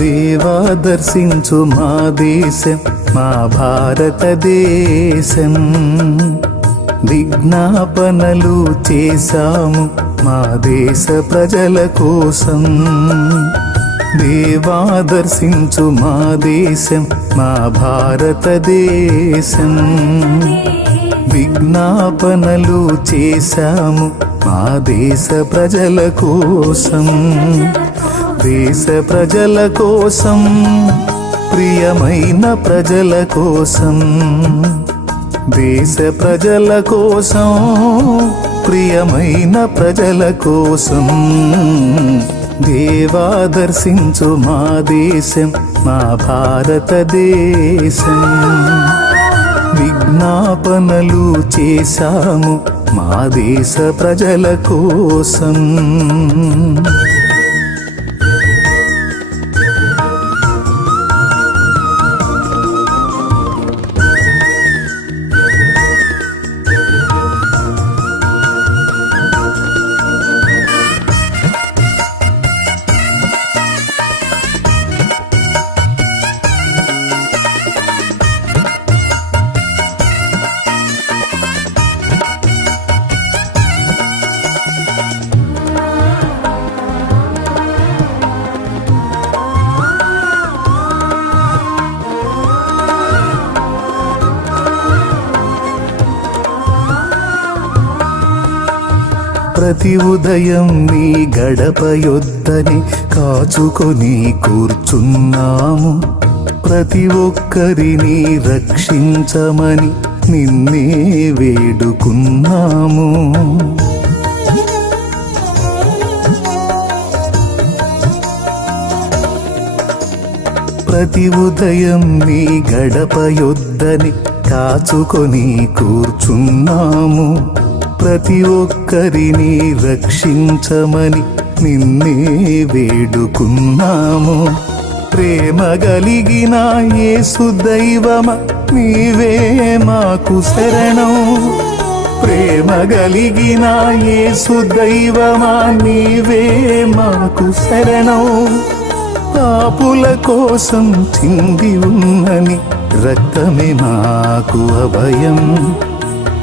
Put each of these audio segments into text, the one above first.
దేవా దర్శించు మా దేశం మా భారతదేశం విజ్ఞాపనలు చేశాము మా దేశ ప్రజల కోసం. దేవా దర్శించు మా దేశం మా భారతదేశం విజ్ఞాపనలు చేశాము మా దేశ ప్రజల కోసం. దేశ ప్రజల కోసం ప్రియమైన ప్రజల కోసం దేశ ప్రజల కోసం ప్రియమైన ప్రజల కోసం. దేవా దర్శించు మా దేశం మా భారతదేశం. విజ్ఞాపనలు చేశాము మా దేశ ప్రజల కోసం. ప్రతి ఉదయం నీ గడప యొద్దని కాచుకొని కూర్చున్నాము. ప్రతి ఒక్కరిని రక్షించమని నిన్నే వేడుకున్నాము. ప్రతి ఉదయం నీ గడప యొద్దని కాచుకొని కూర్చున్నాము. ప్రతి ఒక్కరిని రక్షించమని నిన్నే వేడుకున్నాము. ప్రేమ కలిగిన యేసు దైవమ నీవే మాకు శరణం. ప్రేమ కలిగిన యేసు దైవమా నీవే మాకు శరణం. పాపుల కోసం చింది ఉన్నని రక్తమే మాకు అభయం.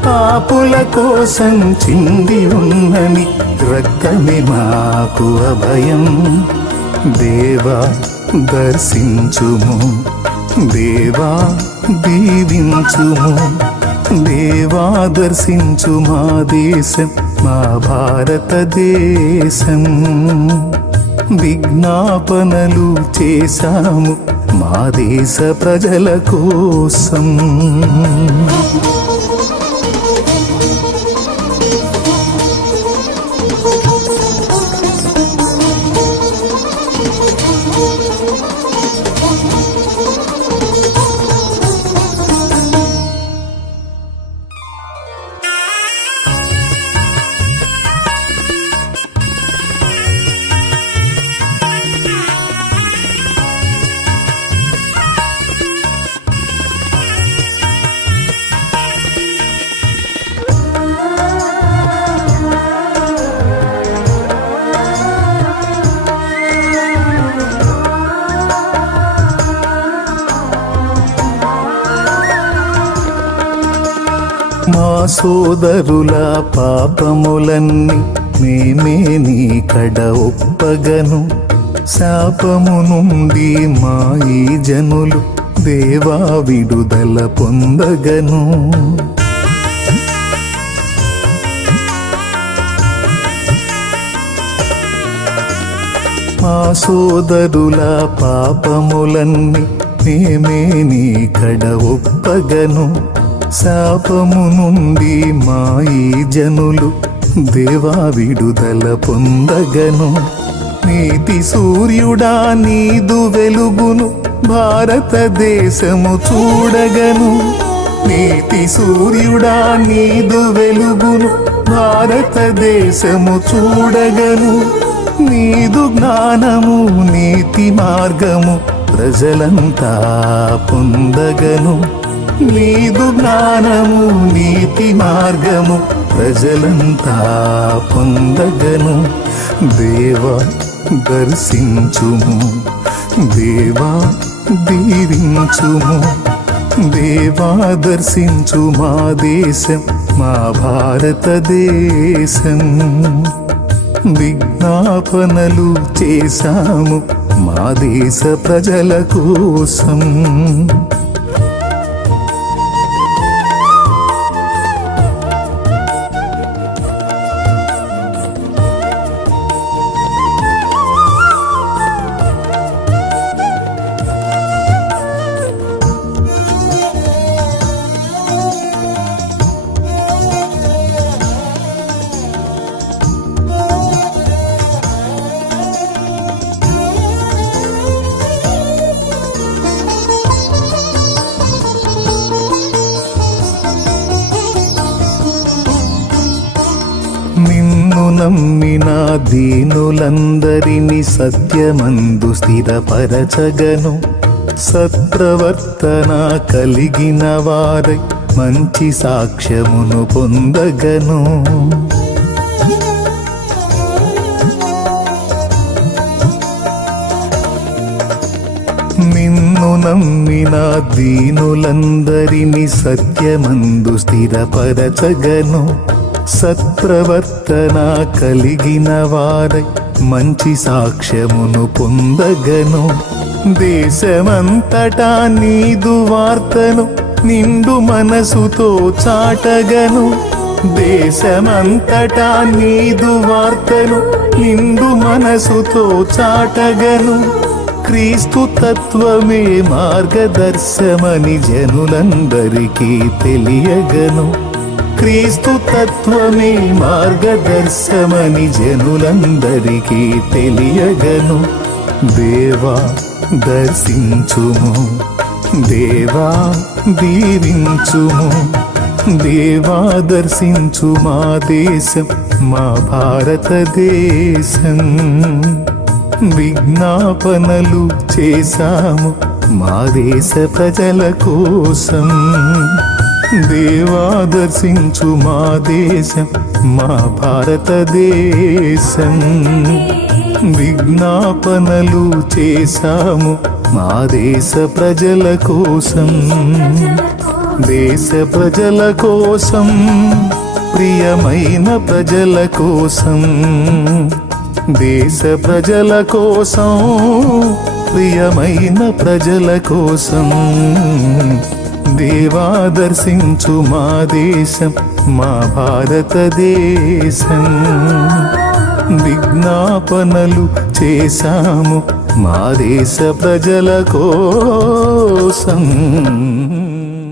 పాపుల కోసం చింది ఉన్నని రక్తమే మాకు అభయం. దేవా దర్శించుము. దేవా దీవించుము. దేవా దర్శించు మా దేశం మా భారతదేశం. విజ్ఞాపనలు చేశాము మా దేశ ప్రజల కోసం. మా సోదరుల పాపములన్నీ మేమే నీ కడ ఒప్పగను. శాపము నుండి మా ఈ జనులు దేవా విడుదల పొందగను. మా సోదరుల పాపములన్నీ మేమే నీ కడ ఒప్పగను. శాపము నుండి మాయి జనులు దేవా విడుదల పొందగను. నీతి సూర్యుడా నీదు వెలుగును భారతదేశము చూడగను. నీతి సూర్యుడా నీదు వెలుగును భారతదేశము చూడగను. నీదు జ్ఞానము నీతి మార్గము ప్రజలంతా పొందగను. నీదు జ్ఞానము నీతి మార్గము ప్రజలంతా పొందగను. దేవ దర్శించుము. దేవా దీవించుము. దేవా దర్శించు మా దేశం మా భారతదేశం. విజ్ఞాపనలు చేశాము మా దేశ ప్రజల కోసం. నమ్మిన దీనులందరిని సత్యమందు స్థిరపరచగను. సత్ప్రవర్తన కలిగిన వారై మంచి సాక్ష్యమును పొందగను. నిన్ను నమ్మిన దీనులందరిని సత్యమందు స్థిరపరచగను. సత్ప్రవర్తన కలిగిన వారై మంచి సాక్ష్యమును పొందగను. దేశమంతటా నీదు వార్తను నిండు మనసుతో చాటగను. దేశమంతటా నీదు వార్తను నిండు మనసుతో చాటగను. క్రీస్తు తత్వమే మార్గదర్శమని జనులందరికీ తెలియగను. క్రీస్తు తత్వమే మార్గదర్శమని జనులందరికీ తెలియగను. దేవా దర్శించుము. దేవా దీవించుము. దేవా దర్శించు మా దేశం మా భారతదేశం. విజ్ఞాపనలు చేశాము మా దేశ ప్రజల కోసం. దేవా దర్శించు మా దేశం మా భారతదేశం. విజ్ఞాపనలు చేశాము మా దేశ ప్రజల కోసం. దేశ ప్రజల కోసం ప్రియమైన ప్రజల కోసం. దేశ ప్రజల కోసం ప్రియమైన ప్రజల కోసం. దేవా దర్శించు మా దేశం మా భారతదేశం. విజ్ఞాపనలు చేశాము మా దేశ ప్రజల కోసం.